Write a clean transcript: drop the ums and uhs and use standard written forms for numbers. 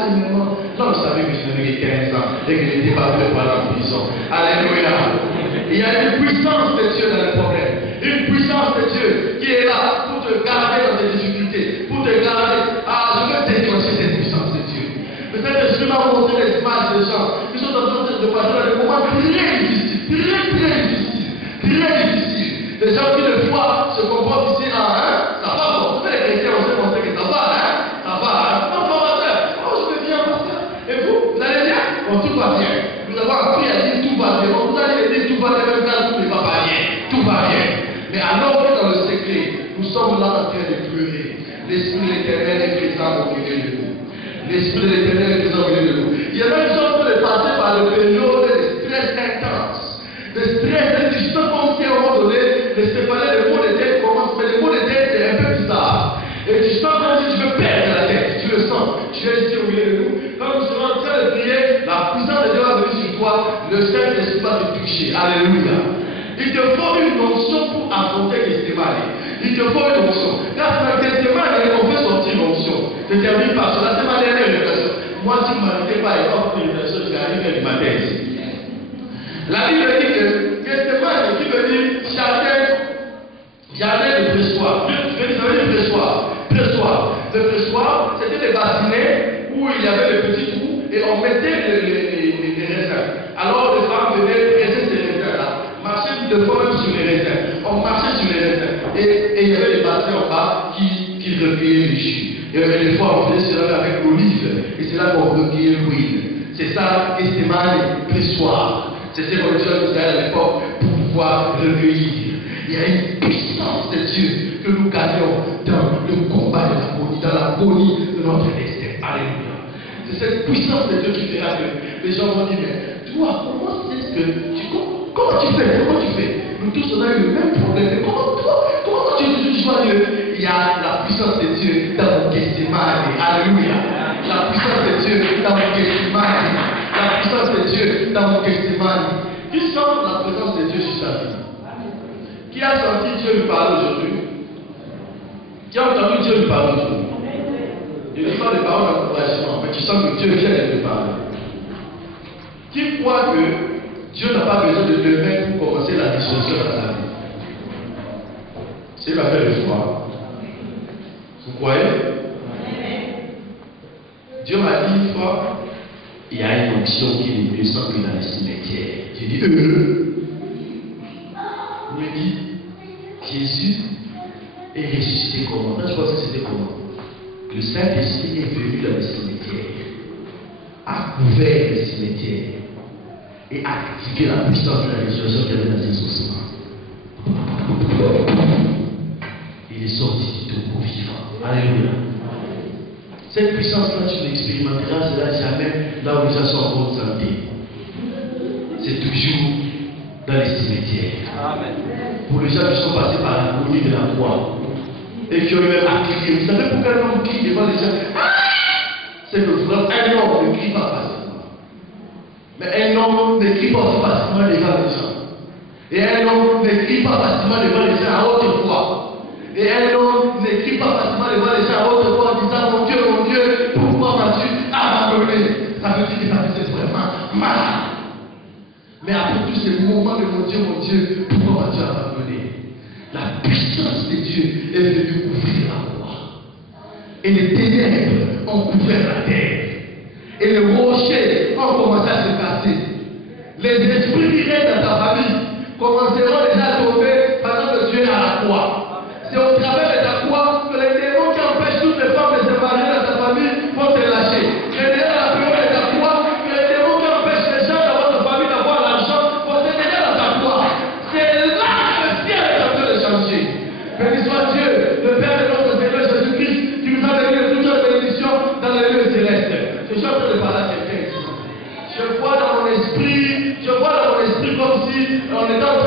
calmement. L'homme savait que je n'avais que 15 ans et que je n'étais pas prêt pour aller en prison. Alléluia. Il y a une puissance de Dieu dans le problème. Une puissance de Dieu qui est là pour te garder dans tes difficultés. Pour te garder. Ah, je veux déclencher cette puissance de Dieu. Peut-être que je vais montrer les images des gens qui sont en train de passer dans des moments très difficiles. Très difficiles. Les gens qui, des fois, se comportent ici en ça va, bon, tous les chrétiens, on sait montrer que ça va, ça va, non, pasteur, oh, je vais bien, pasteur. Et vous allez bien? Bon, tout va bien. Nous avons appris à dire tout va bien. Bon, vous allez dire tout va bien, même quand tout ne va pas bien. Tout va bien. Mais alors que dans le secret, nous sommes là en train de pleurer. L'Esprit de l'Éternel est présent au milieu de nous. L'Esprit de l'Éternel est présent au milieu de nous. Il y a même des gens qui peuvent passer par le période de stress intense. Le stress, tu sens comme si à un moment donné, les mots de tête commencent, mais les mots de tête c'est un peu bizarre. Et tu sens comme si tu veux perdre la tête, tu le sens. Tu es ici au milieu de nous. Quand nous serons en train de prier, la puissance de Dieu va venir sur toi, le Saint-Esprit va te toucher. Alléluia. Il te faut une onction pour affronter Gethsemane. Il te faut une onction. Quand dans Gethsemane, on fait sortir l'onction. Je termine par cela. C'est ma dernière révélation. Moi, si vous ne m'arrêtez pas, il va y avoir une révélation qui arrive du matin ici. La Bible dit que Gethsemane qui veut dire jardin de pressoir. Ça veut dire pressoir. Le pressoir, c'était des bassinets où il y avait les petits trous et on mettait les raisins. Alors les femmes venaient presser ces raisins-là, marcher de fois même sur les raisins. On marchait sur les raisins. Et il y avait des bassins en bas qui recueillaient les jus. Et des fois on faisait cela avec l'olive. Et c'est là qu'on recueillait l'huile. C'est ça, Gethsemane, pressoir. C'était mon Dieu d'Israël à l'époque pour pouvoir recueillir. Il y a une puissance de Dieu que nous gagnons dans le combat de l'agonie, dans l'agonie de notre destin. Alléluia. C'est cette puissance de Dieu qui fera que les gens vont dire, mais toi, comment c'est que comment tu fais? Nous tous on a eu le même problème. Mais comment tu vois Dieu? Il y a la puissance de Dieu dans mon Gethsemane. Alléluia. La puissance de Dieu dans mon Gethsemane. La puissance de Dieu dans mon Gethsemane. Qui sent la présence de Dieu sur sa vie? Qui a senti Dieu lui parler aujourd'hui? Qui a entendu Dieu lui parler aujourd'hui? Je ne dis pas des paroles d'encouragement, mais tu sens que Dieu vient de te parler. Qui croit que Dieu n'a pas besoin de demain pour commencer la dissolution dans sa vie? C'est l'affaire de foi. Vous croyez? Dieu m'a dit une fois, il y a une onction qui ne descend que dans les cimetières. J'ai dit, Il me dit, Jésus est ressuscité comment? Moi, je pensais que c'était comment? Le Saint-Esprit est venu dans les cimetières, a couvert les cimetières et a activé la puissance de la résurrection qui avait dans ses ossements. Il est sorti du tombeau vivant. Alléluia. Cette puissance-là, tu l'expérimenteras cela jamais là où les gens sont en bonne santé. C'est toujours dans les cimetières. Amen. Pour les gens qui sont passés par l'agonie de la croix et qui ont même à crier. Vous savez pourquoi un homme crie devant les gens? C'est que vraiment un homme ne crie pas facilement. Mais un homme ne crie pas facilement devant les gens. Et un homme ne crie pas facilement devant les gens à haute voix. Et un homme ne crie pas facilement devant les gens à haute voix en disant mon Dieu, pourquoi m'as-tu abandonné? Ça veut dire que ça faisait vraiment mal. Mais après tous ces moments de mon Dieu, pourquoi m'as-tu abandonné? La puissance de Dieu est venue couvrir la croix. Et les ténèbres ont couvert la terre. Et les rochers ont commencé à se casser. Les esprits qui règnent dans ta famille commenceront déjà à tomber pendant que Dieu est à la croix. C'est au travers de ta croix que les démons qui empêchent toutes les femmes de se marier dans ta famille vont te lâcher. C'est déjà la prière de ta croix que les démons qui empêchent les gens dans votre famille d'avoir l'argent vont te déjà dans ta croix. C'est là que le ciel est en train de changer. Béni soit Dieu, le Père de notre Seigneur Jésus-Christ, qui nous a donné toutes les bénédictions dans les lieux célestes. Je suis en train de parler à quelqu'un ici. Je vois dans mon esprit comme si on était en